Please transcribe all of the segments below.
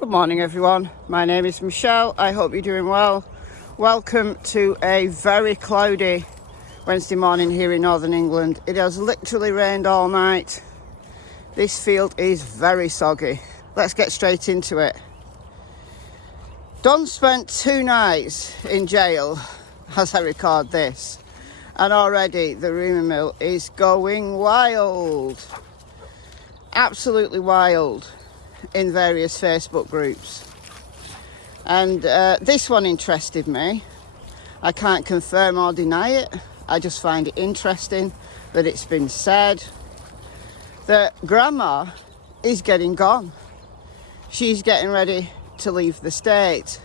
Good morning everyone, my name is Michelle, I hope you're doing well. Welcome to a very cloudy Wednesday morning here in Northern England. It has literally rained all night. This field is very soggy. Let's get straight into it. Don spent 2 nights in jail as I record this, and already the rumour mill is going wild. Absolutely wild. In various Facebook groups, and this one interested me. I can't confirm or deny it. I just find it interesting that it's been said that Grandma is getting gone. She's getting ready to leave the state.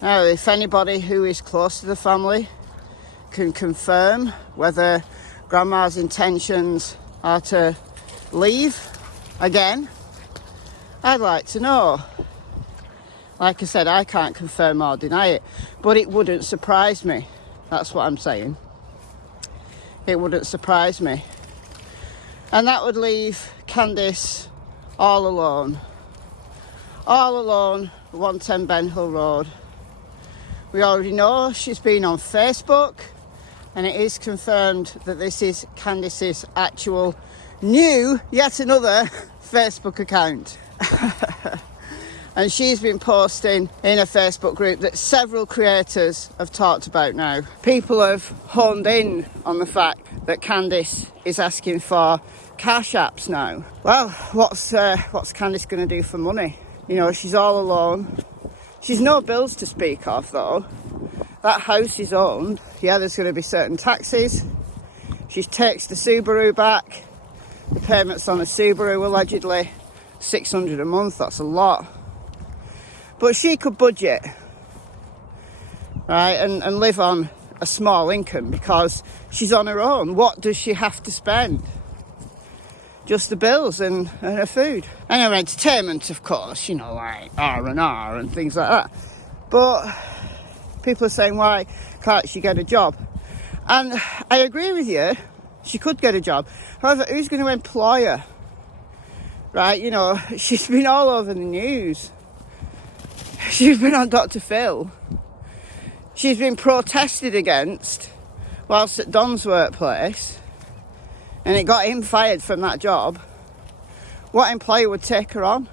Now, if anybody who is close to the family can confirm whether Grandma's intentions are to leave again, I'd like to know. Like I said, I can't confirm or deny it, but it wouldn't surprise me. That's what I'm saying. It wouldn't surprise me. And that would leave Candus all alone. All alone, 110 Ben Hill Road. We already know she's been on Facebook, and it is confirmed that this is Candus's actual new, yet another Facebook account. And she's been posting in a Facebook group that several creators have talked about now. People have honed in on the fact that Candus is asking for cash apps now. Well, what's Candus going to do for money? You know, she's all alone. She's no bills to speak of though. That house is owned. Yeah, there's going to be certain taxes. She takes the Subaru back. The payments on the Subaru allegedly $600 a month, that's a lot. But she could budget, right, and live on a small income because she's on her own. What does she have to spend? Just the bills and her food. And her entertainment, of course, you know, like R&R and things like that. But people are saying, why can't she get a job? And I agree with you, she could get a job. However, who's going to employ her? Right, you know, she's been all over the news. She's been on Dr. Phil. She's been protested against whilst at Don's workplace, and it got him fired from that job. What employer would take her on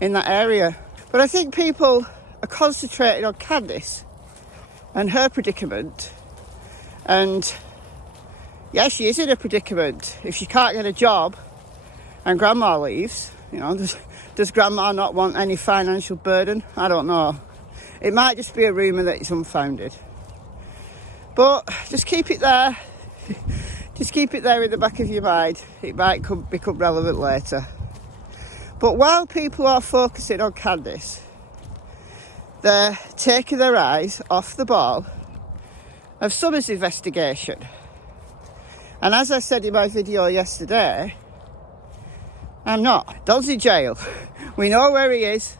in that area? But I think people are concentrating on Candus and her predicament. And yeah, she is in a predicament. If she can't get a job and Grandma leaves, you know, does Grandma not want any financial burden? I don't know. It might just be a rumour that it's unfounded. But just keep it there. Just keep it there in the back of your mind. It might become relevant later. But while people are focusing on Candus, they're taking their eyes off the ball of Summer's investigation. And as I said in my video yesterday, I'm not. Don's in jail. We know where he is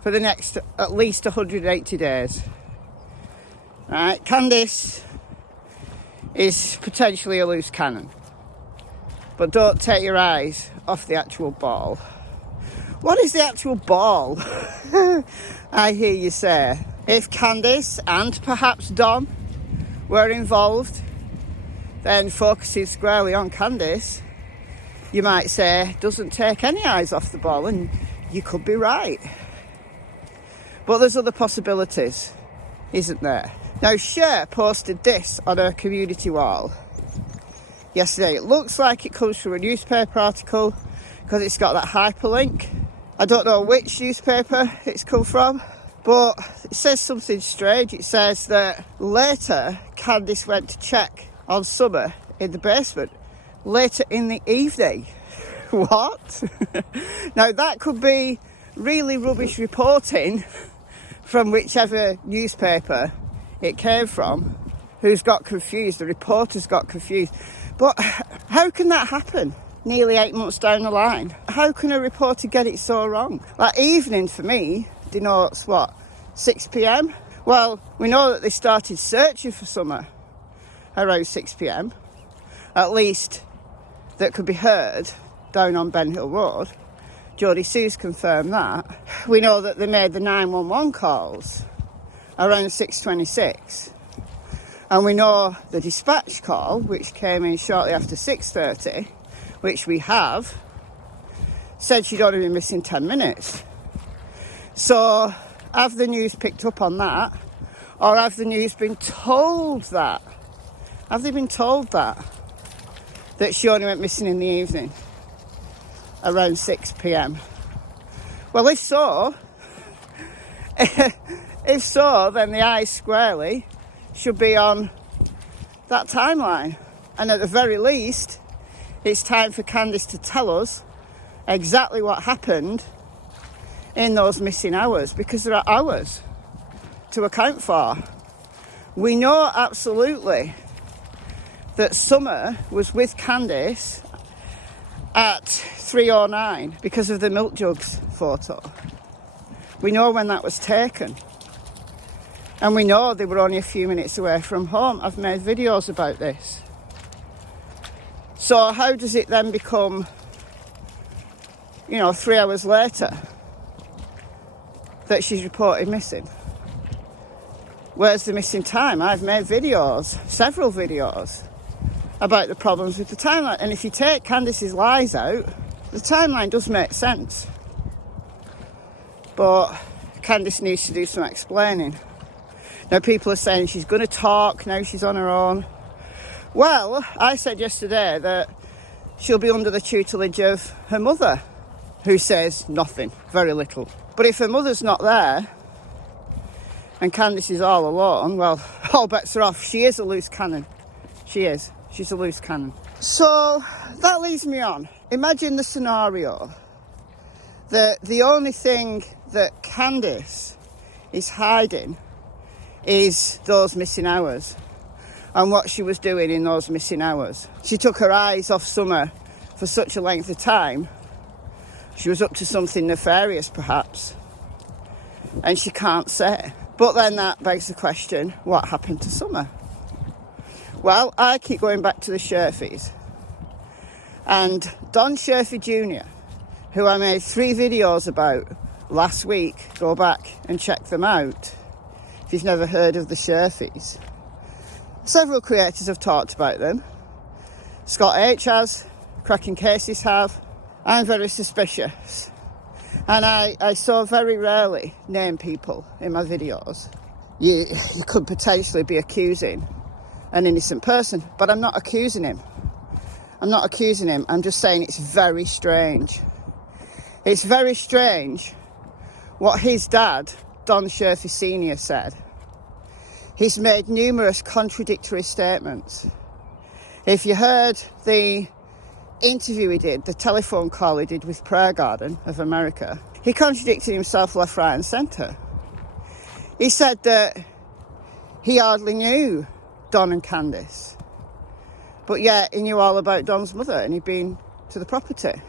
for the next at least 180 days. Right, Candus is potentially a loose cannon. But don't take your eyes off the actual ball. What is the actual ball? I hear you say. If Candus and perhaps Don were involved, then focusing squarely on Candus, you might say, doesn't take any eyes off the ball, and you could be right. But there's other possibilities, isn't there? Now, Cher posted this on her community wall yesterday. It looks like it comes from a newspaper article because it's got that hyperlink. I don't know which newspaper it's come from, but it says something strange. It says that later Candus went to check on Summer in the basement later in the evening. What? Now that could be really rubbish reporting from whichever newspaper it came from, who's got confused. The reporters got confused. But how can that happen nearly 8 months down the line? How can a reporter get it so wrong? Like, evening for me denotes what, 6 p.m? Well, we know that they started searching for Summer around 6 p.m, at least that could be heard down on Ben Hill Road. Jodie Sue's confirmed that. We know that they made the 911 calls around 6:26. And we know the dispatch call, which came in shortly after 6:30, which we have, said she'd only been missing 10 minutes. So, have the news picked up on that? Or have the news been told that? Have they been told that? That she only went missing in the evening, around 6 p.m. Well, if so, then the eyes squarely should be on that timeline. And at the very least, it's time for Candus to tell us exactly what happened in those missing hours, because there are hours to account for. We know absolutely that Summer was with Candus at 3:09 because of the milk jugs photo. We know when that was taken. And we know they were only a few minutes away from home. I've made videos about this. So how does it then become, 3 hours later that she's reported missing? Where's the missing time? I've made videos, several videos, about the problems with the timeline. And if you take Candus's lies out, the timeline does make sense. But Candus needs to do some explaining. Now, people are saying she's going to talk, now she's on her own. Well, I said yesterday that she'll be under the tutelage of her mother, who says nothing, very little. But if her mother's not there, and Candus is all alone, well, all bets are off. She is a loose cannon. She is. She's a loose cannon. So, that leads me on. Imagine the scenario that the only thing that Candus is hiding is those missing hours and what she was doing in those missing hours. She took her eyes off Summer for such a length of time. She was up to something nefarious, perhaps, and she can't say. But then that begs the question, what happened to Summer? Well, I keep going back to the Sherfeys. And Don Sherfey Jr., who I made 3 videos about last week, go back and check them out if you've never heard of the Sherfeys. Several creators have talked about them. Scott H has, Cracking Cases have. I'm very suspicious. And I so very rarely name people in my videos. You could potentially be accusing an innocent person, but I'm not accusing him. I'm not accusing him. I'm just saying it's very strange. It's very strange what his dad, Don Sherfey Sr., said. He's made numerous contradictory statements. If you heard the interview he did, the telephone call he did with Prayer Garden of America, he contradicted himself left, right and centre. He said that he hardly knew Don and Candus, but yet he knew all about Don's mother and he'd been to the property.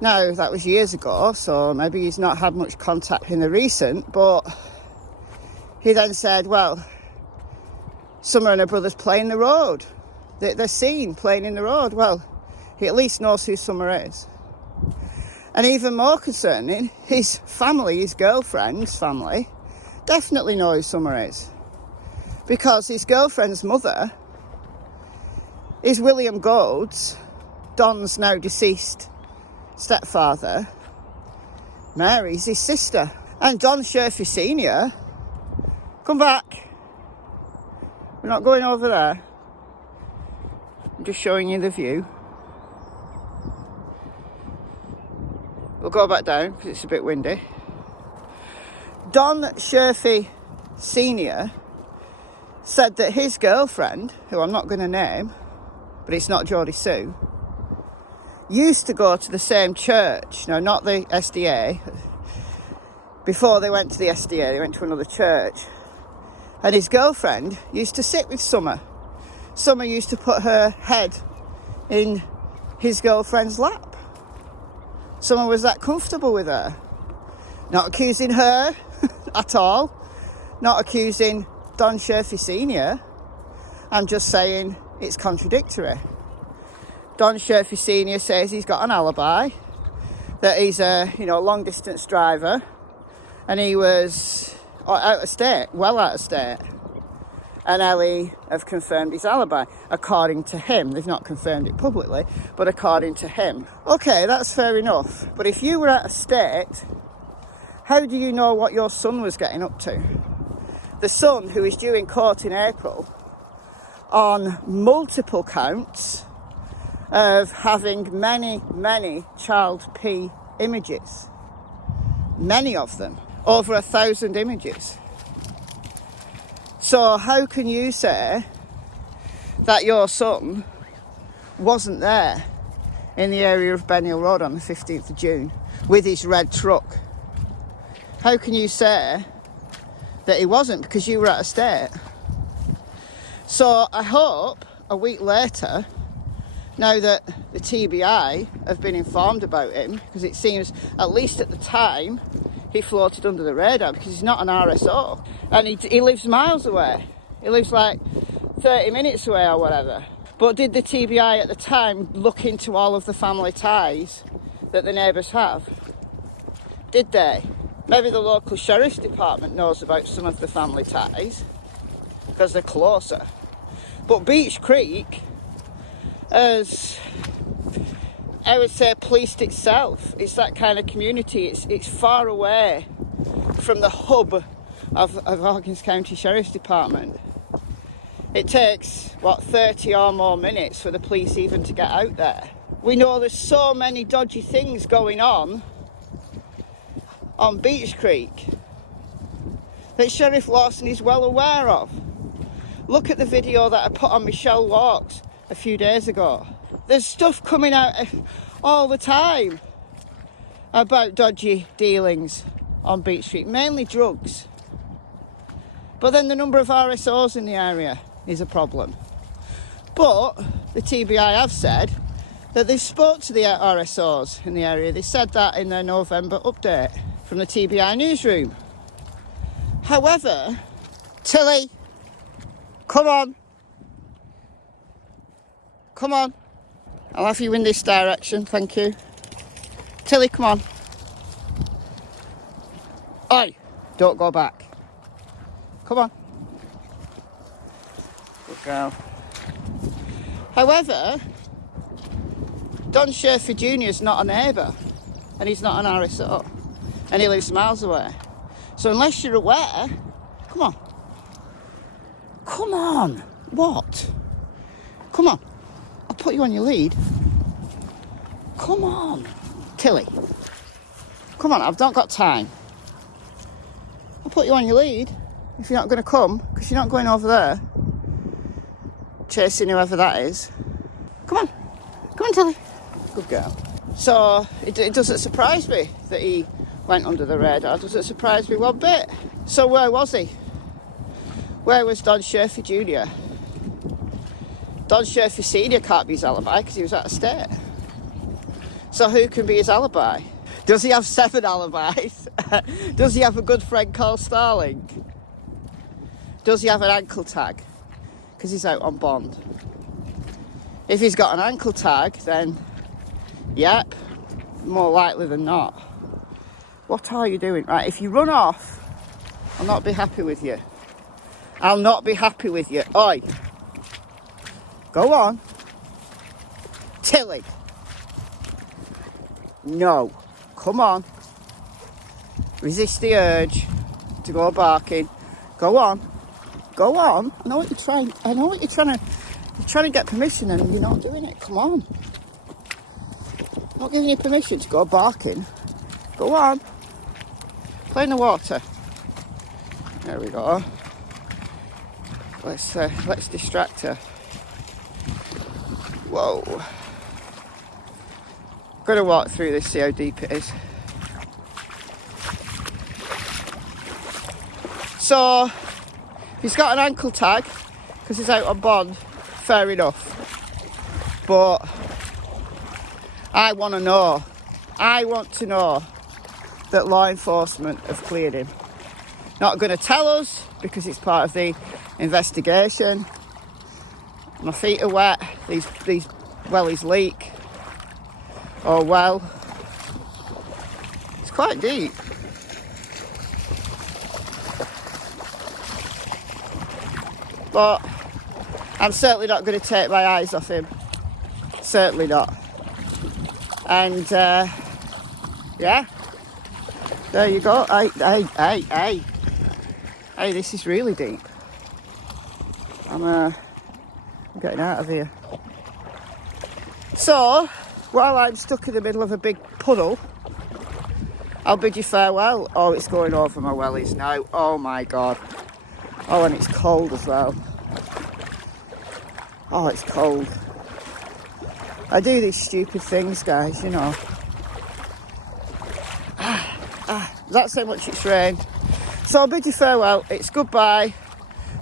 Now, that was years ago, so maybe he's not had much contact in the recent, but he then said, well, Summer and her brother's playing the road. They're seen playing in the road. Well, he at least knows who Summer is. And even more concerning, his family, his girlfriend's family, definitely know who Summer is. Because his girlfriend's mother is William Gold's, Don's now deceased stepfather. Mary's his sister. And Don Sherfey Sr., come back. We're not going over there. I'm just showing you the view. We'll go back down because it's a bit windy. Don Sherfey Sr. said that his girlfriend, who I'm not going to name, but it's not Jodie Sue, used to go to the same church. No, not the SDA. Before they went to the SDA, they went to another church. And his girlfriend used to sit with Summer. Summer used to put her head in his girlfriend's lap. Summer was that comfortable with her. Not accusing her at all. Not accusing Don Sherfey Sr. I'm just saying it's contradictory. Don Sherfey Sr. says he's got an alibi, that he's a, you know, long distance driver, and he was out of state, well out of state. And Ellie have confirmed his alibi, according to him. They've not confirmed it publicly, but according to him. Okay, that's fair enough. But if you were out of state, how do you know what your son was getting up to? The son, who is due in court in April on multiple counts of having many child P images. Many of them. Over 1,000 images. So how can you say that your son wasn't there in the area of Ben Hill Road on the 15th of June with his red truck? How can you say that he wasn't, because you were out of state? So I hope a week later, now that the TBI have been informed about him, because it seems, at least at the time, he floated under the radar because he's not an RSO. And he lives miles away. He lives like 30 minutes away or whatever. But did the TBI at the time look into all of the family ties that the neighbours have? Did they? Maybe the local sheriff's department knows about some of the family ties because they're closer. But Beech Creek has, I would say, policed itself. It's that kind of community. It's far away from the hub of Hawkins County Sheriff's Department. It takes, 30 or more minutes for the police even to get out there. We know there's so many dodgy things going on Beech Creek that Sheriff Lawson is well aware of. Look at the video that I put on Michelle Walks a few days ago. There's stuff coming out all the time about dodgy dealings on Beech Street, mainly drugs. But then the number of RSOs in the area is a problem. But the TBI have said that they've spoke to the RSOs in the area. They said that in their November update from the TBI newsroom. However, Tilly, come on. Come on. I'll have you in this direction, thank you. Tilly, come on. Oi, don't go back. Come on. Good girl. However, Don Sherfey Jr. is not a neighbour, and he's not an RSO, and he lives miles away. So unless you're aware, come on. Come on. What? Come on. I'll put you on your lead. Come on. Tilly. Come on, I've not got time. I'll put you on your lead if you're not going to come, because you're not going over there chasing whoever that is. Come on. Come on, Tilly. Good girl. So it doesn't surprise me that he went under the radar. It doesn't surprise me one bit. So where was he? Where was Don Sherfey Jr.? Don Sherfey Sr. can't be his alibi because he was out of state. So who can be his alibi? Does he have 7 alibis? Does he have a good friend called Starling? Does he have an ankle tag? Because he's out on bond. If he's got an ankle tag, then yep, more likely than not. What are you doing? Right, if you run off, I'll not be happy with you. I'll not be happy with you. Oi. Go on. Tilly. No. Come on. Resist the urge to go barking. Go on. Go on. I know what you're trying. I know what you're trying to. You're trying to get permission and you're not doing it. Come on. I'm not giving you permission to go barking. Go on. Play in the water. There we go. Let's distract her. Whoa. Gonna walk through this, see how deep it is. So, he's got an ankle tag because he's out on bond. Fair enough. But I want to know. I want to know that law enforcement have cleared him. Not going to tell us because it's part of the investigation. My feet are wet. These wellies leak. Oh well. quite deep. But I'm certainly not going to take my eyes off him. Certainly not. And yeah, there you go. Hey, this is really deep. I'm getting out of here. So, while I'm stuck in the middle of a big puddle, I'll bid you farewell. Oh, it's going over my wellies now. Oh my God. Oh, and it's cold as well. Oh, it's cold. I do these stupid things, guys, you know. That's how much it's rained. So I'll bid you farewell. It's goodbye.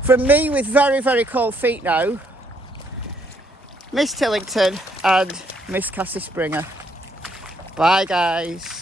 From me with very, very cold feet now, Miss Tillington and Miss Cassie Springer. Bye, guys.